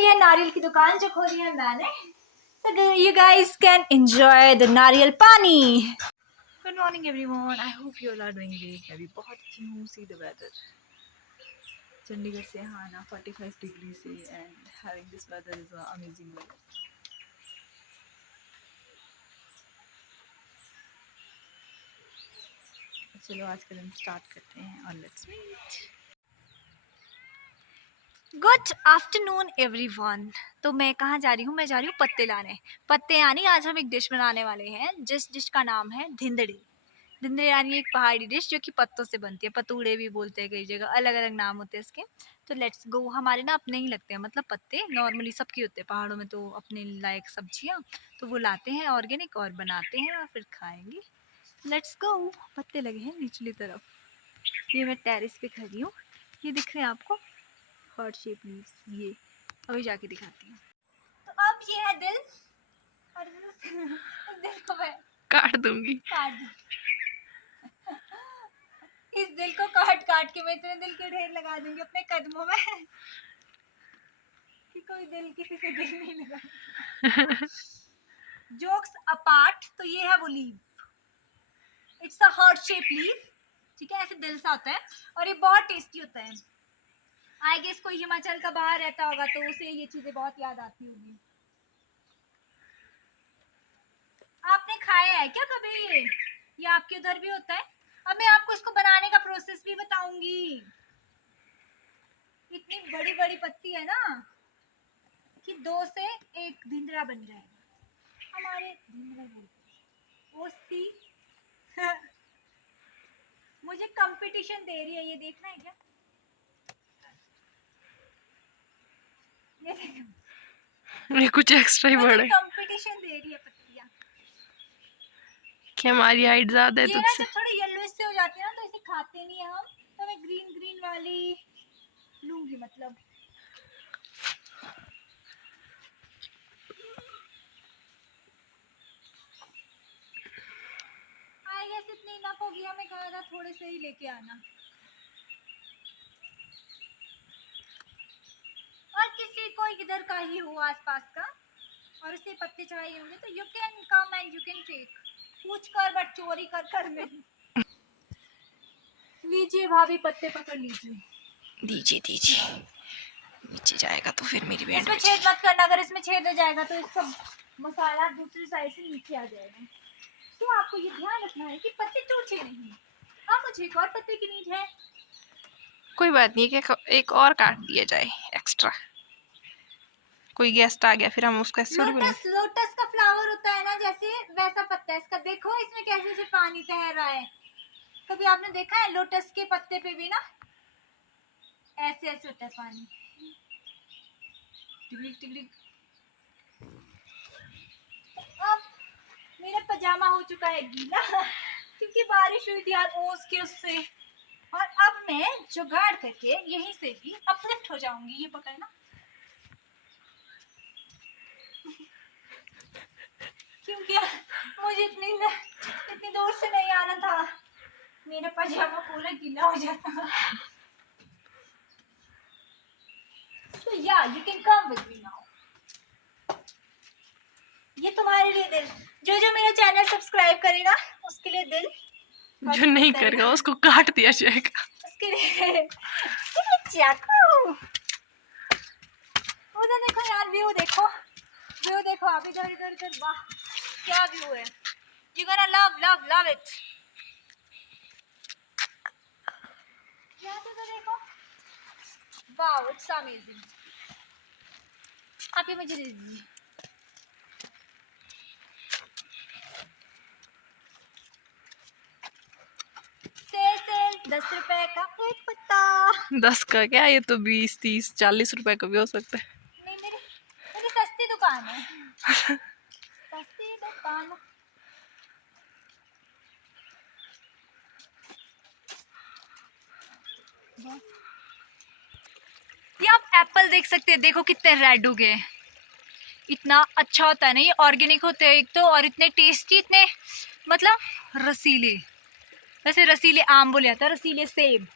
खोली है नारियल की दुकान, जो खोली है मैंने। So you guys can enjoy the नारियल पानी। Good morning everyone. I hope you all are doing great. मैं भी बहुत अच्छी हूँ। See the weather. चंडीगढ़ से यहाँ आना 45 डिग्री से and having this weather is an amazing weather. चलो आज का दिन स्टार्ट करते हैं और let's meet. Good afternoon everyone. तो मैं कहाँ जा रही हूँ? मैं जा रही हूँ पत्ते लाने। पत्ते यानी आज हम एक डिश बनाने वाले हैं, जिस डिश का नाम है धिंदड़ी। धिंदड़ी यानी एक पहाड़ी डिश जो कि पत्तों से बनती है। पतूड़े भी बोलते हैं, कई जगह अलग अलग नाम होते हैं इसके। तो लेट्स गो। हमारे ना अपने ही लगते हैं, मतलब पत्ते नॉर्मली सबके होते हैं पहाड़ों में, तो अपने लायक सब्जियाँ तो वो लाते हैं ऑर्गेनिक और बनाते हैं और फिर खाएंगे। Let's go. पत्ते लगे हैं निचली तरफ। ये मैं टेरेस पे खड़ी हूँ, ये दिख रहे हैं आपको हार्ट शेप लीव्स। ये अभी जाके दिखाती हूँ। तो अब ये है दिल, और इस दिल को मैं काट दूंगी। इस दिल को काट काट के मैं इतने दिल के ढेर लगा दूंगी अपने कदमों में कि कोई दिल किसी से दिल नहीं लगा। जोक्स अपार्ट, तो ये है वो leave, it's a heart shape leave. ठीक है, ऐसे दिल सा होता है और ये बहुत टेस्टी होता है। आई गेस कोई हिमाचल का बाहर रहता होगा तो उसे ये चीजें बहुत याद आती होगी। आपने खाया है क्या कभी ये आपके उधर भी होता है? अब मैं आपको इसको बनाने का प्रोसेस भी बताऊंगी। इतनी बड़ी बड़ी पत्ती है ना कि 2 से 1 धिंदरा बन जाएगा। हमारे धिंदरा बोलते हैं ओसी। मुझे कंपटीशन दे रही है, ये देखना है क्या? ये देखो, ये कुछ एक्स्ट्रा ही बड़ा है कंपटीशन दे रही है पत्तियां कि हमारी हाइट ज्यादा है ये ना तुझसे। जब थोड़ी येलो से हो जाती है ना तो इसे खाते नहीं है हम, तो मैं ग्रीन ग्रीन वाली लूंगी। मतलब आई गेस इतनी इनफ होगी। हमें कहा था थोड़े से ही लेके आना। और किसी को इधर का ही हो आसपास का और उसे पत्ते चाहिए होंगे तो you can come and you can take. पूछ कर बट चोरी कर कर नहीं। लीजिए भाभी, पत्ते पकड़ लीजिए। दीजिए दीजिए, नीचे जाएगा तो फिर मेरी बैंड इसमें छेद मत करना, अगर इसमें छेद हो जाएगा तो इसका मसाला दूसरी साइड से नीचे आ जाएगा। तो आपको ये ध्यान रखना है कि पत्ते टूटे नहीं। अब मुझे एक और पत्ते की नीड है। कोई बात नहीं कि एक और काट दिया जाए एक्स्ट्रा। कोई गेस्ट आ गया फिर हम उसका लोटस लोटस का फ्लावर होता है ना जैसे, वैसा पत्ता है इसका। देखो इसमें कैसे से पानी तैर रहा है। कभी आपने देखा है लोटस के पत्ते पे भी ना ऐसे ऐसे होता है पानी। टिकलिक टिकलिक। अब मेरा पजामा हो चुका है गीला क्योंकि बारिश हुई थी आज ओस के उससे। और अब मैं जुगाड़ करके यहीं से भी अपलिफ्ट हो जाऊंगी। ये पकड़ना क्योंकि मुझे इतनी दूर से नहीं आना था, मेरा पजामा पूरा गीला हो जाता। So yeah, you can come with me now. ये तुम्हारे लिए दिल, जो जो मेरा चैनल सब्सक्राइब करेगा उसके लिए दिल, जो नहीं करेगा उसको काट दिया जाएगा। उसके लिए चाकू। उधर देखो यार, व्यू देखो, व्यू देखो आप। इधर इधर इधर, वाह क्या व्यू है। You gonna love it। यहाँ से तो देखो, वाह इट्स अमेजिंग। आप ये मुझे दे दीजिए। सेल 10 रुपए का एक पत्ता। 10 का क्या, ये तो 20 30 40 रुपए का भी हो सकता है। नहीं, मेरी सस्ती दुकान है। सस्ती दुकान। ये आप एप्पल देख सकते हैं, देखो कितने रेड हो गए। इतना अच्छा होता है ना, ये ऑर्गेनिक होते हैं एक तो, और इतने टेस्टी, इतने मतलब रसीले। वैसे रसीले आम बोले जाता है, रसीले सेब।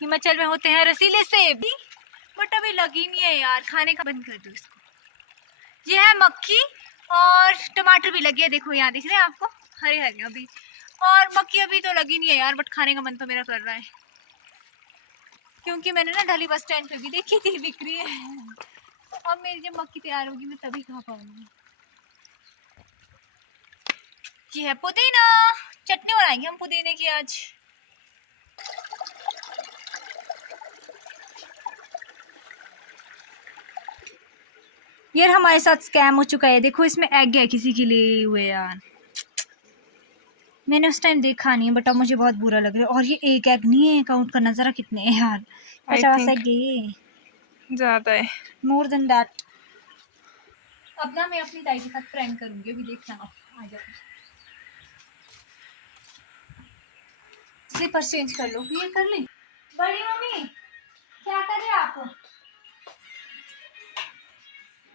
हिमाचल में होते हैं रसीले सेब। बट अभी लगी नहीं है यार, खाने का बंद कर दो इसको। ये है मक्खी और टमाटर भी लगे हैं, देखो यहाँ दिख रहे हैं आपको, हरे हरे अभी। और मक्खी अभी तो लगी नहीं है यार, बट खाने का मन तो मेरा कर रहा है, क्योंकि मैंने ना ढाली बस स्टैंड पे भी देखी थी बिक्री है। तो अब मेरी जब मक्खी तैयार होगी मैं तभी खा पाऊंगी। ये है पुदीना, चटनी बनाएंगे हम पुदीने की आज। यार हमारे साथ स्कैम हो चुका है, देखो इसमें एग है किसी के लिए हुए यार। मैंने उस टाइम देखा नहीं, बट अब मुझे बहुत बुरा लग रहा है। और ये एक एग नहीं है, काउंट करना जरा कितने हैं यार, 50 एग ये, ज़्यादा है। More than that. अब ना मैं अपनी दाई के साथ प्रैंक करूंगी, अभी देखना आ जाओ। स्लीपर चेंज कर लो, ये कर ली। बड़ी मम्मी क्या कर रहे आप?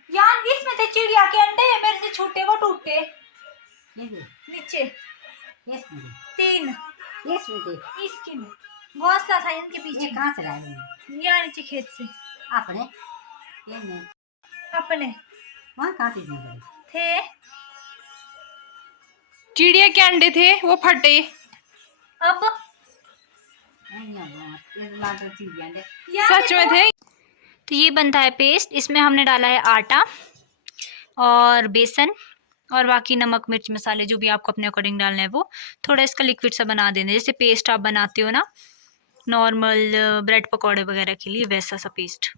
यार इसमें थे चिड़िया के अंडे, मेरे से छूटे वो टूटे नीचे। तीन इसके में घोंसला था इनके पीछे। कहाँ से लाए? यहाँ नीचे खेत से। अपने अपने वहाँ कहाँ थे? चिड़िया के अंडे थे, वो फटे। अब सच में थे। तो ये बनता है पेस्ट, इसमें हमने डाला है आटा और बेसन और बाकी नमक मिर्च मसाले जो भी आपको अपने अकॉर्डिंग डालना है वो। थोड़ा इसका लिक्विड सा बना देना, जैसे पेस्ट आप बनाते हो ना नॉर्मल ब्रेड पकौड़े वगैरह के लिए, वैसा सा पेस्ट।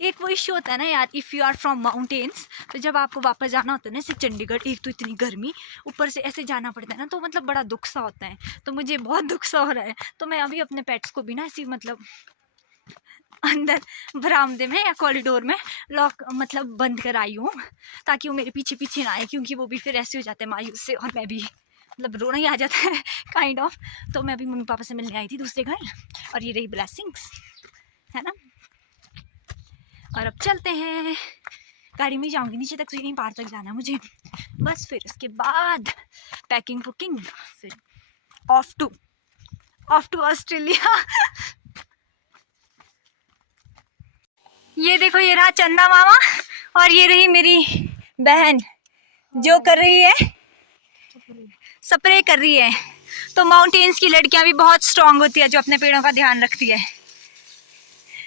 एक वो इश्यू होता है ना यार, if you are from mountains, तो जब आपको वापस जाना होता है ना, जैसे चंडीगढ़, एक तो इतनी गर्मी, ऊपर से ऐसे जाना पड़ता है ना, तो मतलब बड़ा दुख सा होता है। तो मुझे बहुत दुख सा हो रहा है, तो मैं अभी अपने पेट्स को भी ना ऐसी मतलब अंदर बरामदे में या कॉरिडोर में लॉक मतलब बंद कर आई हूँ, ताकि वो मेरे पीछे पीछे ना आए, क्योंकि वो भी फिर ऐसे हो जाते हैं मायूस से, और मैं भी मतलब रोना ही आ जाता है काइंड ऑफ। तो मैं अभी मम्मी पापा से मिलने आई थी दूसरे घर, और ये रही ब्लेसिंग्स, है ना। और अब चलते हैं, गाड़ी में जाऊंगी नीचे तक, तो यहीं पार तक जाना है मुझे बस। फिर उसके बाद पैकिंग कुकिंग, फिर ऑफ टू ऑस्ट्रेलिया। ये देखो, ये रहा चंदा मामा, और ये रही मेरी बहन जो कर रही है स्प्रे कर रही है। तो माउंटेन्स की लड़कियां भी बहुत स्ट्रांग होती है, जो अपने पेड़ों का ध्यान रखती है।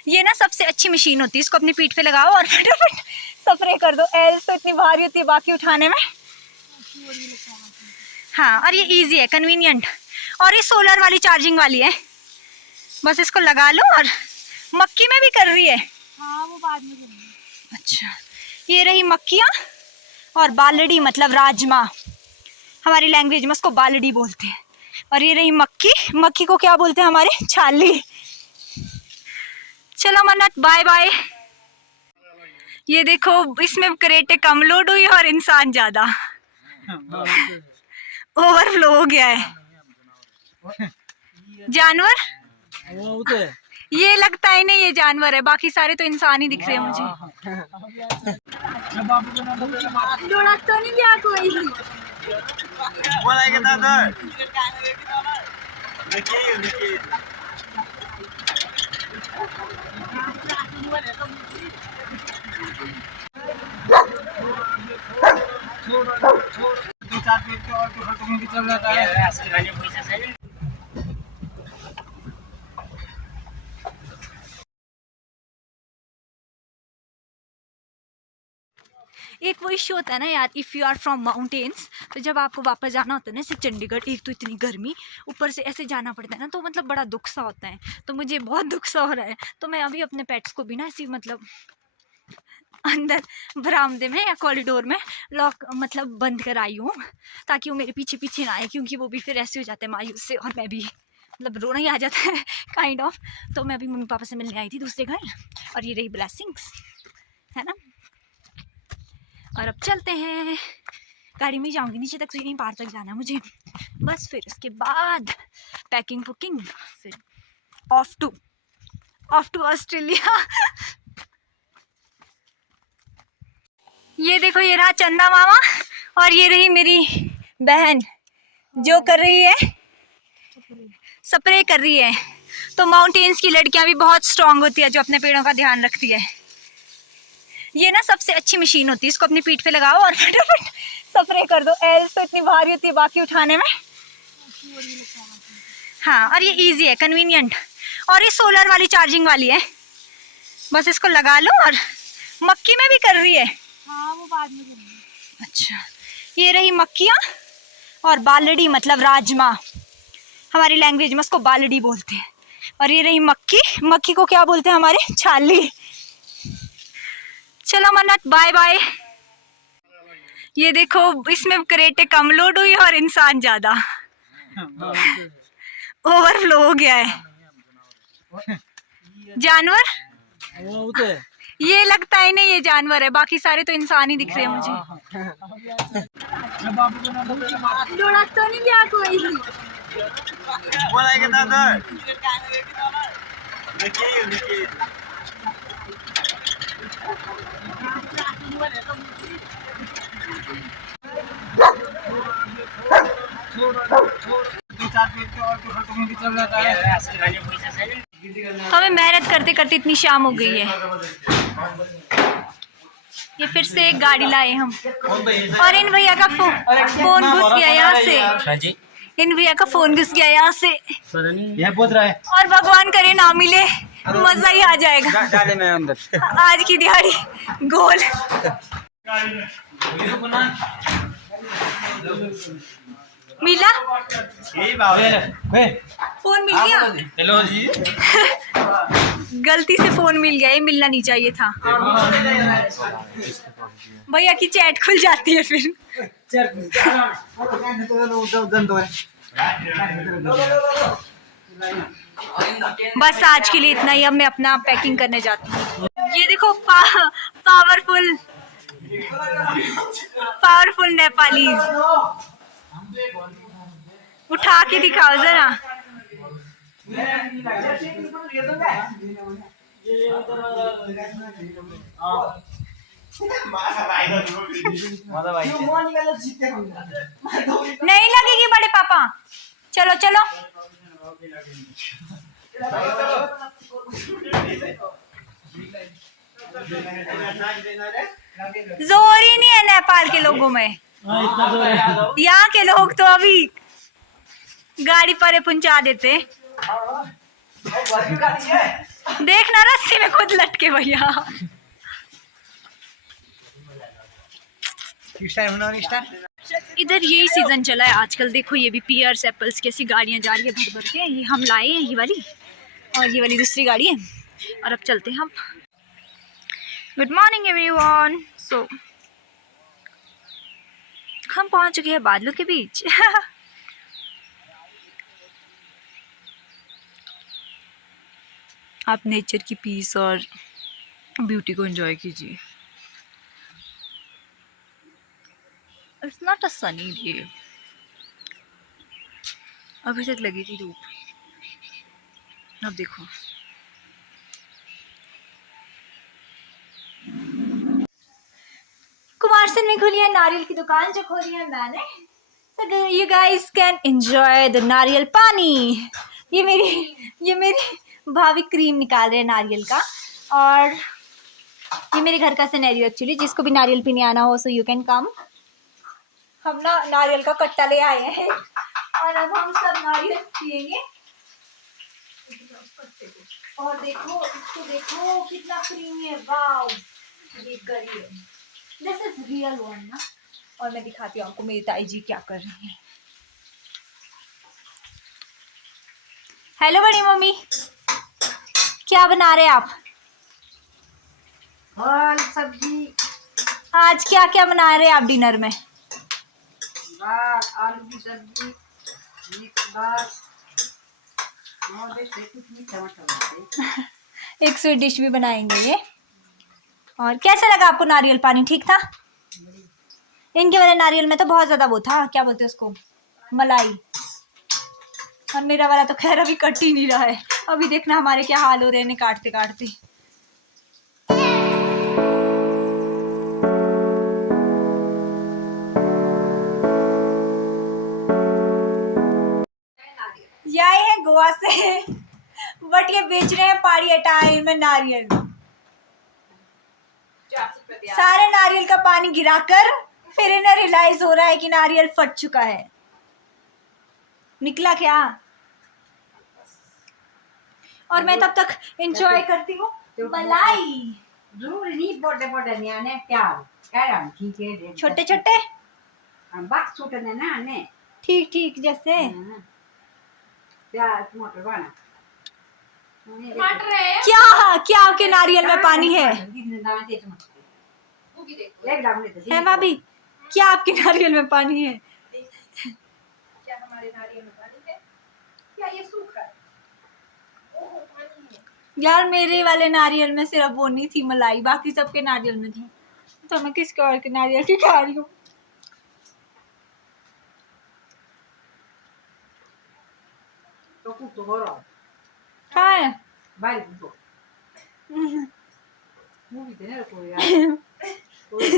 ये ना सबसे अच्छी मशीन होती है, इसको अपनी पीठ पे लगाओ और फटाफट स्प्रे कर दो। एल्स तो इतनी भारी होती है बाकी उठाने में। हाँ, और ये इजी है, कन्वीनियंट, और ये सोलर वाली चार्जिंग वाली है, बस इसको लगा लो। और मक्की में भी कर रही है। हाँ, वो बाद में करेंगे। अच्छा, ये रही मक्कियाँ, और बालड़ी मतलब राजमा, हमारी लैंग्वेज में उसको बालड़ी बोलते हैं। और ये रही मक्की, मक्की को क्या बोलते हैं हमारे? छाली। चलो मन्नत, बाय बाय। ये देखो, इसमें क्रेटे कम लोड हुई और इंसान ज्यादा, ओवरफ्लो हो गया है। जानवर ये लगता ही नहीं ये जानवर है, बाकी सारे तो इंसान ही दिख रहे हैं मुझे। लुढ़क तो नहीं गया कोई? एक वो इश्यू होता है ना यार, if you are from mountains, तो जब आपको वापस जाना होता है ना, जैसे चंडीगढ़, एक तो इतनी गर्मी, ऊपर से ऐसे जाना पड़ता है ना, तो मतलब बड़ा दुख सा होता है। तो मुझे बहुत दुख सा हो रहा है, तो मैं अभी अपने पेट्स को भी ना ऐसी मतलब अंदर बरामदे में या कॉरिडोर में लॉक मतलब बंद कर आई हूँ, ताकि वो मेरे पीछे पीछे ना आए, क्योंकि वो भी फिर ऐसे हो जाते हैं मायूस से, और मैं भी मतलब रोना ही आ जाता है काइंड ऑफ। तो मैं अभी मम्मी पापा से मिलने आई थी दूसरे घर, और ये रही ब्लेसिंग्स, है ना। और अब चलते हैं, गाड़ी में जाऊंगी नीचे तक, सीढ़ी पार तक जाना है मुझे, बस फिर उसके बाद पैकिंग वुकिंग, फिर ऑफ टू ऑस्ट्रेलिया। ये देखो, ये रहा चंदा मामा और ये रही मेरी बहन जो कर रही है, स्प्रे कर रही है। तो माउंटेन्स की लड़कियां भी बहुत स्ट्रांग होती है जो अपने पेड़ों का ध्यान रखती है। ये ना सबसे अच्छी मशीन होती है, इसको अपनी पीठ पे लगाओ और फटाफट स्प्रे कर दो। एल्स तो इतनी भारी होती है बाकी उठाने में। हाँ, और ये इजी है, कन्वीनियंट, और ये सोलर वाली चार्जिंग वाली है, बस इसको लगा लो। और मक्की में भी कर रही है। हाँ, वो बाद में करेंगे। अच्छा, ये रही मक्कियाँ और बालड़ी मतलब राजमा, हमारी लैंग्वेज में उसको बालड़ी बोलते हैं। और ये रही मक्की, मक्की को क्या बोलते हैं हमारे, छाली। चलो मन्नत, बाय बाय। ये देखो, इसमें क्रेटे कम लोड हुई और इंसान ज्यादा, ओवरफ्लो हो गया है। जानवर ये लगता है नहीं, ये जानवर है, बाकी सारे तो इंसान ही दिख रहे हैं मुझे। डोड़ा तो नहीं गया कोई। हमें मेहनत करते करते इतनी शाम हो गई है। ये फिर से एक गाड़ी लाए हम, और इन भैया का फोन घुस गया यहाँ से, इन भैया का फोन घुस गया यहाँ से, यह पूछ रहा है। और भगवान करे ना मिले, मजा ही आ जाएगा। डाले मैं अंदर। आज की दिहाड़ी गोल। मिला फोन, मिल गया। हेलो जी। गलती से फोन मिल गया, ये मिलना नहीं चाहिए था। भैया की चैट खुल जाती है फिर। बस आज के लिए इतना ही, अब मैं अपना पैकिंग करने जाती हूँ। ये देखो पावरफुल नेपालीज, उठा के दिखाओ जरा। नहीं लगेगी बड़े पापा, चलो चलो। जोर ही नहीं है नेपाल के लोगों में, यहाँ के लोग तो अभी गाड़ी पर पहुंचा देते। देखना रस्सी में खुद लटके भैया। इधर यही सीजन चला है आजकल, देखो ये भी पियर्स एप्पल्स की ऐसी गाड़ियां जा रही है भर भर के। ये हम लाए हैं ये वाली, और ये वाली दूसरी गाड़ी है। और अब चलते हैं हम। Good morning everyone. सो हम पहुंच चुके हैं बादलों के बीच। आप नेचर की पीस और ब्यूटी को एंजॉय कीजिए। It's not a sunny day, अभी तक लगी थी धूप, अब देखो। कुमारसैन में खुली है नारियल की दुकान जो खोली है मैंने, so you guys can enjoy the नारियल पानी। ये मेरी भाभी क्रीम निकाल रहे हैं नारियल का, और ये मेरे घर का सिनेरियो एक्चुअली, जिसको भी नारियल पीने आना हो सो यू कैन कम। हम ना नारियल का कट्टा ले आए हैं और अब हम सब नारियल पियेंगे। और देखो इसको, देखो कितना क्रीमी है, wow. This is real one ना। और मैं दिखाती हूँ आपको मेरी ताई जी क्या कर रही है। हेलो बड़ी मम्मी, क्या बना रहे आप? दाल सब्जी। आज क्या क्या बना रहे हैं आप डिनर में? दाल, आलू की सब्जी, मिक्स दाल और कुछ नहीं, टमाटर। एक स्वीट डिश भी बनाएंगे ये, और कैसा लगा आपको नारियल पानी? ठीक था? इनके वाले नारियल में तो बहुत ज्यादा वो था, क्या बोलते हैं उसको, मलाई। और मेरा वाला तो खैर अभी कट ही नहीं रहा है। अभी देखना हमारे क्या हाल हो रहे हैं इन्हें काटते काटते। ये आए हैं गोवा से बट ये बेच रहे हैं पहाड़ी अटायर में नारियल। सारे नारियल का पानी गिराकर फिर इन्हें रियलाइज हो रहा है कि नारियल फट चुका है। निकला क्या? और मैं तब तक एंजॉय करती हूँ मलाई। जरूरी नहीं बड़े बड़े नहीं आने प्यार क्या हम ठीक है छोटे छोटे हम बात छोटे ना आने ठीक ठीक जैसे। प्यार टमाटर बना टमाटर है क्या क्या आपके नारियल में पानी है? है भाभी, क्या आपके नारियल में पानी है? क्या हमारे नारियल में पानी है? क्या ये सूखा है? ओह पानी है। यार मेरे वाले नारियल में सिर्फ वो नहीं थी मलाई, बाकी सबके नारियल में थी। तो मैं किसके और के नारियल की खा रही हूँ? तो कुछ तो हो रहा कहाँ है? भाई तो मूवी देने को यार कोई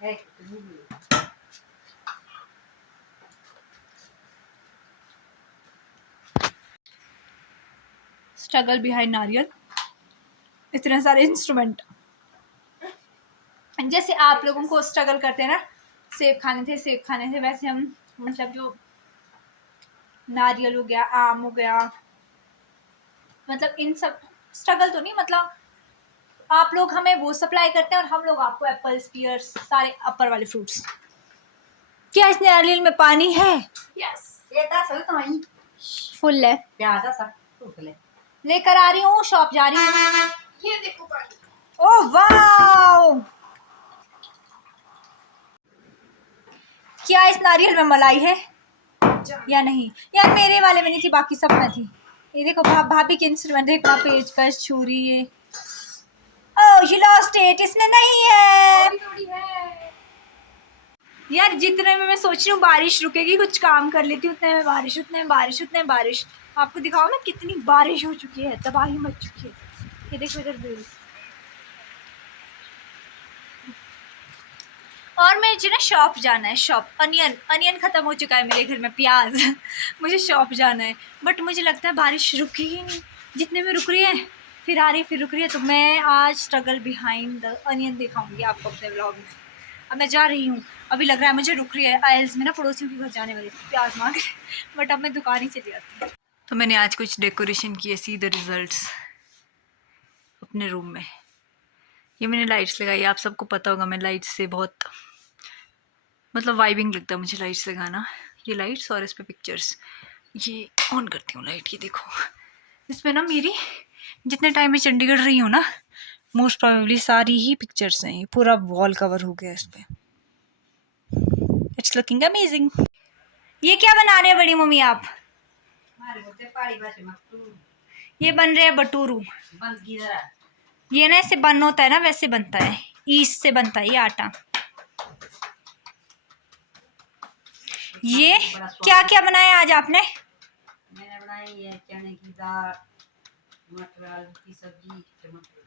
है मूवी स्ट्रगल बिहाइंड नारियल, इतने सारे इंस्ट्रूमेंट। जैसे आप लोगों को स्ट्रगल करते हैं ना, सेब खाने थे, वैसे हम मतलब जो नारियल हो गया, आम हो गया, मतलब इन सब स्ट्रगल तो नहीं, मतलब आप लोग हमें वो सप्लाई करते हैं और हम लोग आपको एप्पल्स, पियर्स, सारे अपर वाले फ्रूट्स। क्या इस नारियल में पानी है? यस ये था सब तो वहीं फुल है। प्याज सब टूट ले लेकर आ रही हूँ, शॉप जा रही हूँ। ये देखो पानी। Oh wow! क्या इस नारियल में मलाई है या नहीं? यार मेरे वाले में नहीं थी, बाकी सब में थी। ये देखो भाभी के इंस्ट्रूमेंट देखो, पेचकस, छुरी। ये ओह ये लॉस्ट इट, इसमें नहीं है। थोड़ी है। यार जितने में मैं सोच रही हूँ बारिश रुकेगी, कुछ काम कर लेती हूँ, उतने में बारिश, उतने में बारिश, उतने में बारिश। आपको दिखाओ ना कितनी बारिश हो चुकी है, तबाही मच चुकी है। ये देखो इधर बिल्स। और मुझे ना शॉप जाना है, शॉप। अनियन ख़त्म हो चुका है मेरे घर में, प्याज मुझे शॉप जाना है, बट मुझे लगता है बारिश रुकी ही नहीं। जितने में रुक रही है फिर आ रही, फिर रुक रही है। तो मैं आज स्ट्रगल बिहाइंड द अनियन दिखाऊंगी आपको अपने ब्लॉग में। अब मैं जा रही हूँ, अभी लग रहा है मुझे रुक रही है। आयल्स में ना पड़ोसियों के घर जाने वाली थी, प्याज मांग रहे, बट अब मैं दुकान ही चली जाती हूँ। तो मैंने आज कुछ डेकोरेशन किए, सी द रिजल्ट्स अपने रूम में। ये मैंने लाइट्स लगाई, आप सबको पता होगा मैं लाइट्स से बहुत मतलब वाइबिंग लगता है मुझे लाइट्स लगाना। ये लाइट्स और इस पे पिक्चर्स। ये ऑन करती हूँ लाइट, ये देखो इसमें ना मेरी जितने टाइम में चंडीगढ़ रही हूँ ना, मोस्ट प्रोबेबली सारी ही पिक्चर्स हैं। पूरा वॉल कवर हो गया इस पे। It's looking amazing. ये क्या बना रहे हैं बड़ी मम्मी आप? हमारे बोलते पहाड़ी भाषा में तू ये बन रहे हैं बटूरू। बंद की जरा ये ना ऐसे बन होता है ना, वैसे बनता है, ईस्ट से बनता है ये आटा। ये क्या क्या बनाया आज आपने? मैंने बनाई है चने की दाल, मटर आलू की सब्जी, टमाटर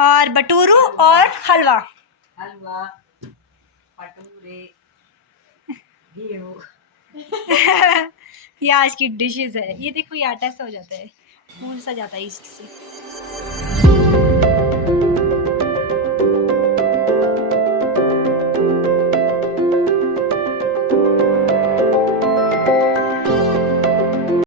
और बटूरू और हलवा। हलवा, भटूरे, गेहूं। ये आज की डिशेस है। ये देखो ये आटा से हो जाता है, फूल सा जाता है ईस्ट से।